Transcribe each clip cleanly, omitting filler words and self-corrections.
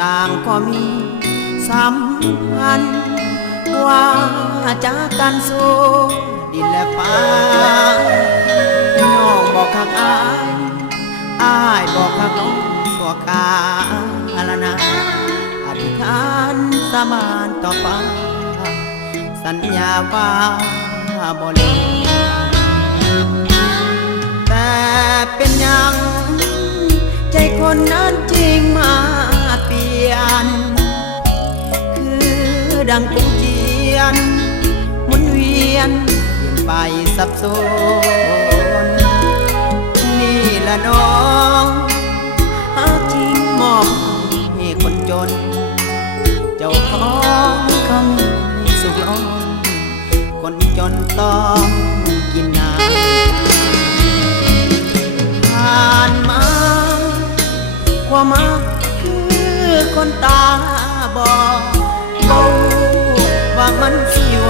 ต่างก็มีสัมพันธ์ว่าจากกันสู่ดินและฟ้าน้องบอกข้างอ้ายบอกข้างน้องสัวกาละนะอธิษฐานสาบานต่อฟ้าสัญญาว่าบ่ลืมแต่เป็นยังใจคนนั้นจริงมาเปลี่ยนคือดังกุ้งเจียนหมุนเวียนเปลี่ยนไปสับสนนี่ละน้องหาจริงมอบให้คนจนเจ้าของคำสุขล้นคนจนต้องกินน้ำผ่านมาความมักคือคนตาบอดว่ามันสิว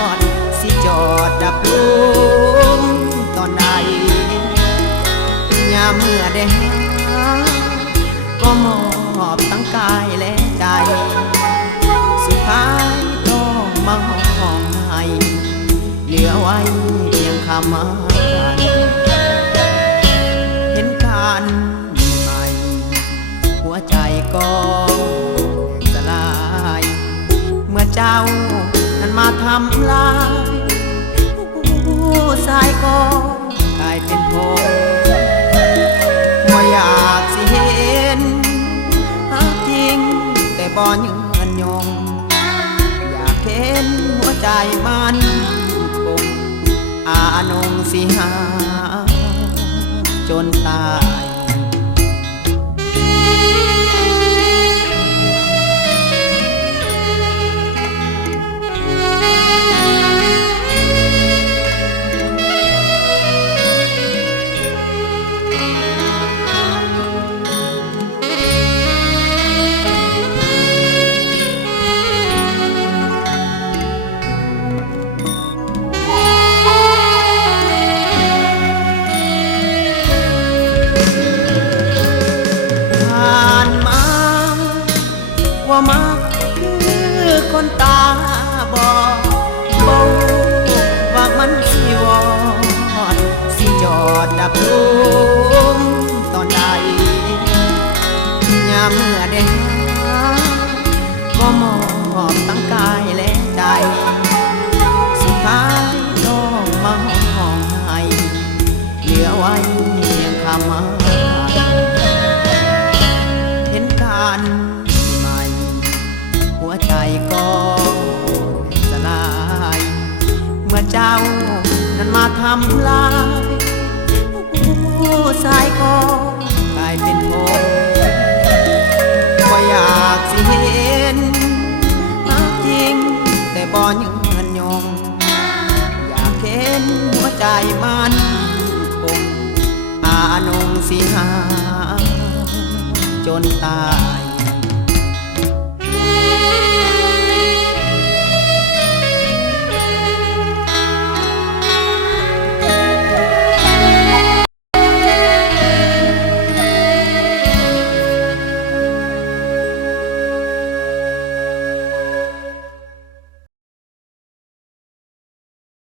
อดสิจอดดับลุมตอนใดยามเมื่อได้หาก็มอบทั้งกายและใจสุดท้ายต้องมาห้องให้เหลือไว้เพียงคำมันเห็นการใหม่หัวใจก็สลายเมื่อเจ้านั้นมาทำลายผู้ชายก็กลายเป็นพงบ่อยากสิเห็นจริงแต่บ่ยืนยงอยากเห็นหัวใจมันคงอานงสิหาจนตายว่ามักคือคนตาบอดว่ามันสิวอดสิจอดดับลุมตอนใดยามเมื่อได้หาก็มอบทั้งกายและใจสุดท้ายต้องมาห้องให้เหลือไว้เพียงคำมันเห็นการหัวใจก็สลายเมื่อเจ้านั้นมาทำลายผู้ชายก็กลายเป็นพงก็อยากสิเห็นจริงแต่บ่ยืนยงอยากเห็นหัวใจมันคงอานงสิหาจนตาย